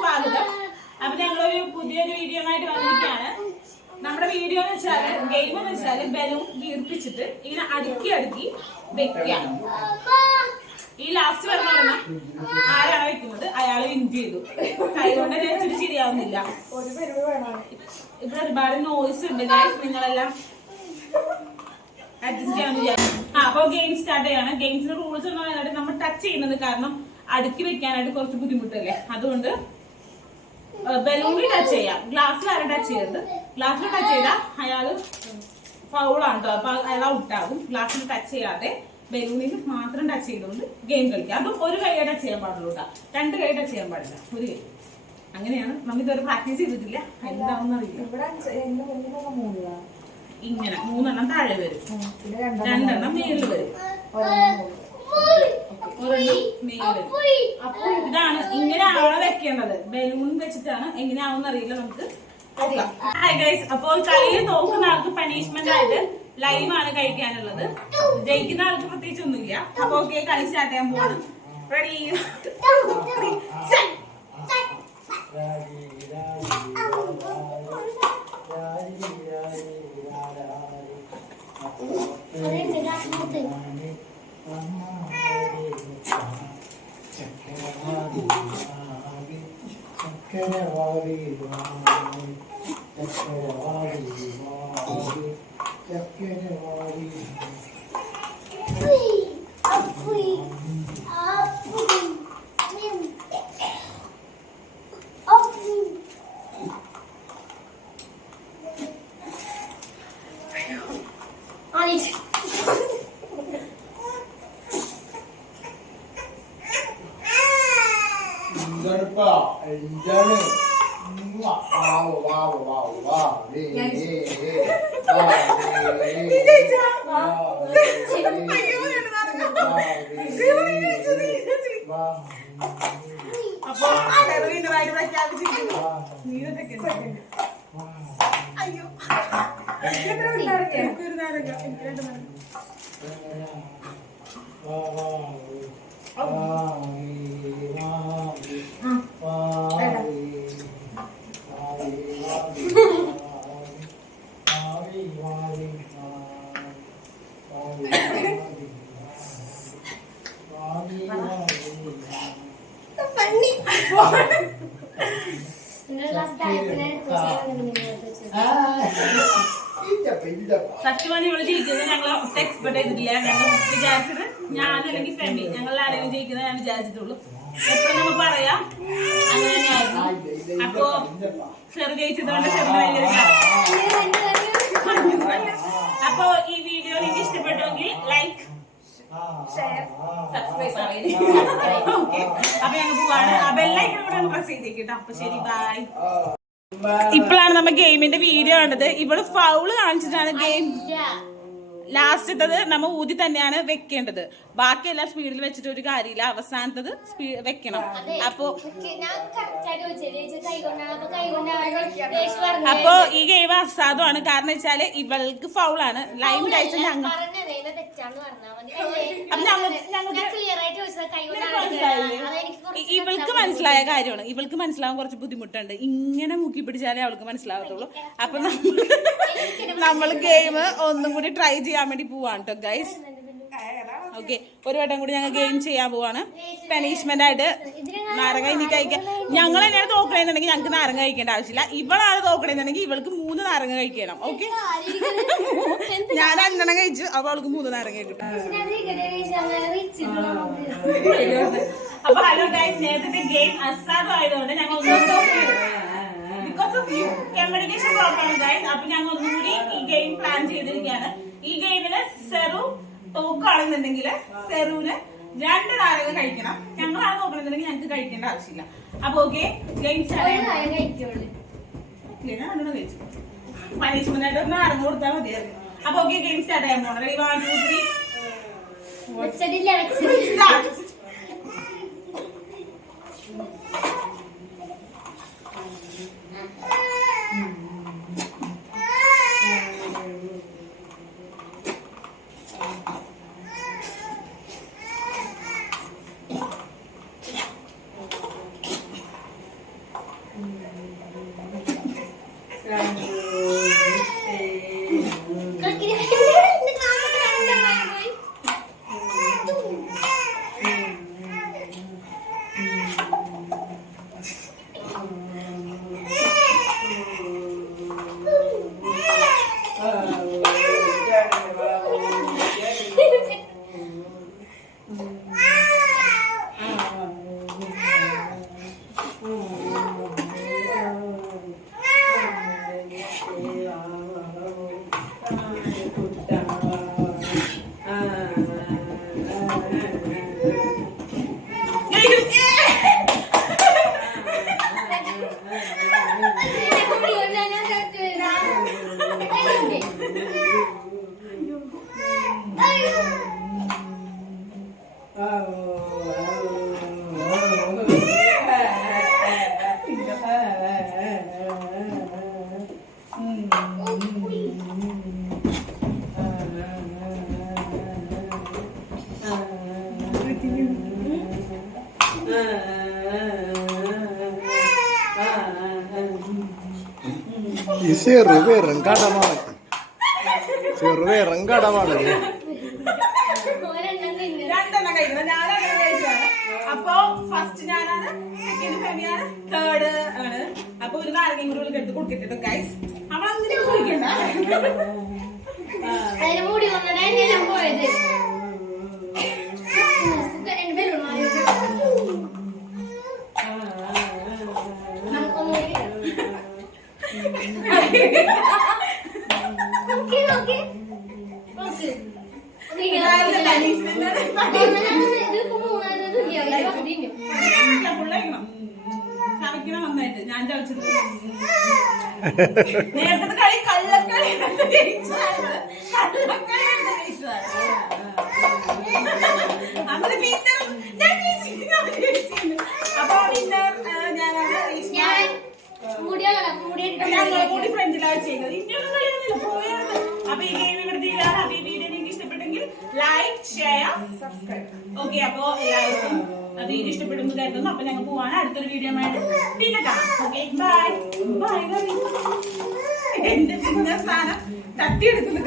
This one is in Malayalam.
സ്വാഗതം. അപ്പൊ ഞങ്ങളൊരു പുതിയൊരു വീഡിയോ ആയിട്ട് വന്നിരിക്കുകയാണ്. നമ്മുടെ വീഡിയോ എന്ന് വെച്ചാല് ഗെയിം എന്ന് വെച്ചാല് ബലൂൺ വീർപ്പിച്ചിട്ട് ഇങ്ങനെ അടുക്കി അടുക്കി വെക്കാം. ഈ ലാസ്റ്റ് പറഞ്ഞ ആരാണ് വെക്കുന്നത് അയാൾ വിൻ ചെയ്തു. കൈകൊണ്ട് വെച്ചിട്ട് ശരിയാവുന്നില്ല. ഇവിടെ ഒരുപാട് നോയ്സ് ഉണ്ട് ഗൈസ്, നിങ്ങളെല്ലാം അഡ്ജസ്റ്റ് ചെയ്യാമെന്ന് വിചാരിച്ചു. അപ്പൊ ഗെയിം സ്റ്റാർട്ട് ചെയ്യാണ്. ഗെയിംസിന്റെ റൂൾസ് എന്ന് പറയുന്നത് നമ്മൾ ടച്ച് ചെയ്യുന്നത് കാരണം അടുക്കി വെക്കാനായിട്ട് കുറച്ച് ബുദ്ധിമുട്ടല്ലേ, അതുകൊണ്ട് ബലൂണിൽ ടച്ച് ചെയ്യാം. ഗ്ലാസ്സിൽ ആരും ടച്ച് ചെയ്യരുത്. ഗ്ലാസ്സിൽ ടച്ച് ചെയ്താൽ അയാള് ഫൗളാണ് കേട്ടോ, അപ്പൊ അയാൾ ഔട്ടാകും. ഗ്ലാസ്സിൽ ടച്ച് ചെയ്യാതെ ബലൂണിൽ മാത്രം ടച്ച് ചെയ്തുകൊണ്ട് ഗെയിം കളിക്കാം. അതും ഒരു കൈ ടച്ച് ചെയ്യാൻ പാടുള്ളൂ കേട്ടോ, 2 കൈ ടച്ച് ചെയ്യാൻ പാടില്ല, ഒരു കൈ. അങ്ങനെയാണ്. നമ്മൾ ഇതുവരെ പ്രാക്ടീസ് ചെയ്തിട്ടില്ല, എന്താണെന്ന് അറിയില്ല. ഇങ്ങനെ 3 എണ്ണം താഴെ വരും, 2 എണ്ണം മേളിൽ വരും, ഒരെണ്ണം മേളിൽ. ഇതാണ് ഇങ്ങനെയാണ് വെക്കേണ്ടത്. ബലൂൺ വെച്ചിട്ടാണ് എങ്ങനെയാവുന്ന അറിയില്ല, നമുക്ക് നോക്കാം. അപ്പോൾ കളിയിൽ തോക്കുന്ന ആൾക്ക് പണിഷ്മെന്റ് ആയിട്ട് ലൈമാണ് കഴിക്കാനുള്ളത്. ജയിക്കുന്ന ആൾക്ക് പ്രത്യേകിച്ച് ഒന്നുമില്ല. അപ്പൊ ഓക്കെ, കളി സ്റ്റാർട്ട് ചെയ്യാൻ പോവാണ്. റെഡി? സത്യമാണ് ഇവള് ജയിക്കുന്നത് ഞങ്ങൾ ഒട്ടും എക്സ്പെക്ട് ചെയ്തിട്ടില്ല. ഞങ്ങൾ വിചാരിച്ചത് ഞാൻ അല്ലെങ്കിൽ ഫെമി, ഞങ്ങൾ ആരെങ്കിലും ജയിക്കുന്നത് ഞാൻ വിചാരിച്ചിട്ടുള്ളൂ. എപ്പോഴും നമ്മൾ പറയാം അങ്ങനെ തന്നെയായിരുന്നു. അപ്പൊ ചെറു ജയിച്ചതുകൊണ്ട് ചെറുത് ഭയങ്കര. അപ്പൊ ഈ വീഡിയോ നിങ്ങൾക്ക് ഇഷ്ടപ്പെട്ടുവെങ്കിൽ ലൈക്ക്, സബ്സ്ക്രൈബ് ഓക്കെ. അപ്പൊ ഞങ്ങൾ പോവാണ്. ആ ബെല്ലൈക്കൺ കൂടെ പ്രസ് ചെയ്തേക്കിട്ടോ. അപ്പൊ ശരി, ബൈ. ഇപ്പോഴാണ് നമ്മ ഗെയിമിന്റെ വീഡിയോ കണ്ടത്. ഇവള് ഫൗള് കാണിച്ചിട്ടാണ് ഗെയിം ലാസ്റ്റ് ഇട്ടത്. നമ്മ ഊതി തന്നെയാണ് വെക്കേണ്ടത്. ബാക്കിയെല്ലാം സ്പീഡിൽ വെച്ചിട്ട് ഒരു കാര്യമില്ല, അവസാനത്തത് വെക്കണം. അപ്പൊ ഈ ഗെയിം അസാധുവാണ്. കാരണം വെച്ചാല് ഇവൾക്ക് ഫൗളാണ്. ലൈൻ കഴിച്ചാൽ ഇവൾക്ക് മനസ്സിലായ കാര്യമാണ്. ഇവൾക്ക് മനസ്സിലാവാൻ കുറച്ച് ബുദ്ധിമുട്ടുണ്ട്. ഇങ്ങനെ മുക്കി പിടിച്ചാലേ അവൾക്ക് മനസ്സിലാവത്തുള്ളൂ. അപ്പൊ നമ്മൾ ഗെയിം ഒന്നും കൂടി ട്രൈ ചെയ്യാൻ വേണ്ടി പോവാണ് കേട്ടോ ഗൈസ്. ഓക്കെ, ഒരു വട്ടം കൂടി ഞങ്ങൾ ഗെയിം ചെയ്യാൻ പോവാണ്. പനിഷ്മെന്റ് ആയിട്ട് നാരങ്ങ ഇനി കഴിക്കാം. ഞങ്ങൾ തന്നെയാണ് തോക്കണെന്നുണ്ടെങ്കിൽ ഞങ്ങൾക്ക് നാരങ്ങ കഴിക്കേണ്ട ആവശ്യമില്ല. ഇവളാണ് തോക്കണെന്നുണ്ടെങ്കിൽ ഇവൾക്ക് 3 നാരങ്ങ കഴിക്കണം. ഓക്കെ, ഞാൻ 2 കഴിച്ചു, അപ്പൊ അവൾക്ക് 3 നാരങ്ങ കിട്ടും. അപ്പൊ ഹലോ ഗൈസ്, നേരത്തെ ഗെയിം അസാധുവായതുകൊണ്ട് ഞങ്ങൾ കമ്മ്യൂണിക്കേഷൻ പ്രോബ്ലം ഗൈസ്. അപ്പൊ ഞങ്ങൾ ഒന്നുകൂടി ഈ ഗെയിം പ്ലാൻ ചെയ്തിരിക്കുകയാണ്. ഈ ഗെയിമില് സെറു തോക്കാണെന്നുണ്ടെങ്കിൽ സെറുവിന് 2 നാരങ്ങ കഴിക്കണം. ഞങ്ങളാണ് നോക്കണമെന്നുണ്ടെങ്കിൽ ഞങ്ങൾക്ക് കഴിക്കേണ്ട ആവശ്യമില്ല. അപ്പൊ ഓക്കെ, ഗെയിം കഴിച്ചു പനിഷ്മെന്റ് ആയിട്ട് 1 നാരങ്ങ കൊടുത്താൽ മതിയായിരുന്നു. അപ്പൊ ഓക്കെ, ഗെയിം സ്റ്റാർട്ട് ചെയ്യാൻ പോകണം. 1 2 3 ഈ ചെറുപേറും കടമാണ്, ചെറുപേറും കടമാണ്. രണ്ടെണ്ണം കഴിക്കണം. ഞാനങ്ങനെ കഴിച്ചാണ്. അപ്പൊ ഫസ്റ്റ് ഞാനാണ്, സെക്കൻഡ് ഫെമിയാണ്, തേർഡ് ആണ്. അപ്പൊ ഒരു നാരങ്ങയും കൂടി എടുത്ത് കൊടുത്തിട്ടുണ്ട് ഗൈസ്. നമ്മളങ്ങനെ കുടിക്കണ്ട. പോയത് കളിക്കണം നന്നായിട്ട്. ഞാൻ കളിച്ചത് നേരത്തെ കളി കള്ളക്കളി അപ്പൊ കൂടി ഫ്രണ്ടിലാണ് ചെയ്യുന്നത്. ഇന്ത്യയൊന്നും കളിയൊന്നുമില്ല, പോയത്. അപ്പൊ ഈ ഗെയിം ഇവിടെ തീരാണ്. അപ്പൊ ഈ വീഡിയോ നിങ്ങൾക്ക് ഇഷ്ടപ്പെട്ടെങ്കിൽ ലൈക്ക്, ഷെയർ, സബ്സ്ക്രൈബ്. ഓക്കെ, അപ്പൊ എല്ലാവർക്കും വീഡിയോ ഇഷ്ടപ്പെടുന്നു കരുതുന്നു. അപ്പൊ ഞങ്ങൾ പോവാണ്. അടുത്തൊരു വീഡിയോ ആയിട്ട് പിന്നെ കാണാം. Okay, bye bye. എന്റെ സാധനം തട്ടിയെടുക്കുന്നു.